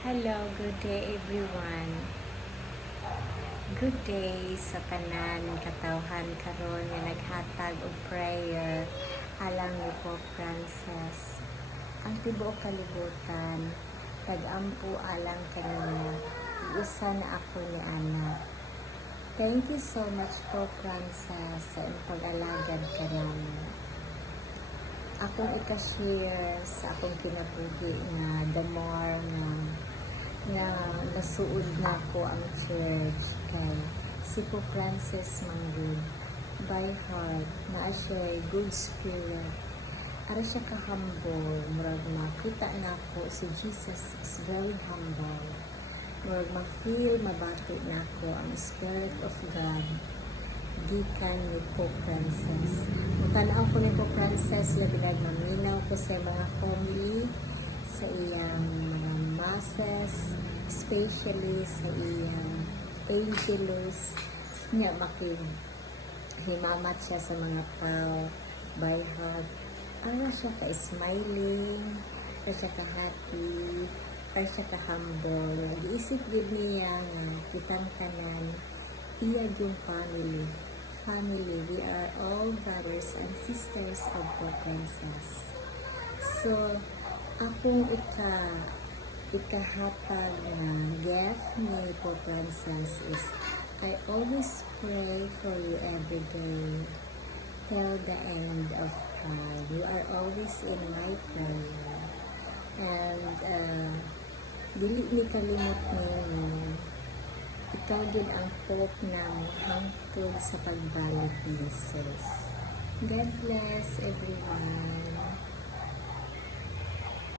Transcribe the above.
Hello, good day everyone. Good day sa tanan katawhan karon nga naghatag og prayer alang ni Pope Francis. Ang tibuok kalibutan tagampo alang kaniya. Usa na ako ni anak. Thank you so much Pope Francis sa iyong pag-alagad kanamo. Akong ika-share sa akong kinabuhi nga the more na nasuod na ko ang church kay si Pope Francis Manggod by heart na siya good spirit ara siya ka-humble murag makita na ko si Jesus is very humble murag ma-feel mabati na ko ang Spirit of God gikan ni Pope Francis. Tanaw ko ni Pope Francis labinag maminaw ko sa mga homily sa iyang mga masses, especially sa iyang angelus niya himamat siya sa mga tao by heart. Ano siya ka-smiling, ano siya ka-happy, ano siya ka-humble. Nag-iisip yun niya nga kitang tanan iya yung family. We are all brothers and sisters of Pope Francis. So, akong ikahatag na gift ni Pope Francis is I always pray for you every day till the end of time. You are always in my prayer. And dili ni kalimot ninyo ikaw din ang Pope na hangtod sa pagbalik ni Jesus. God bless everyone.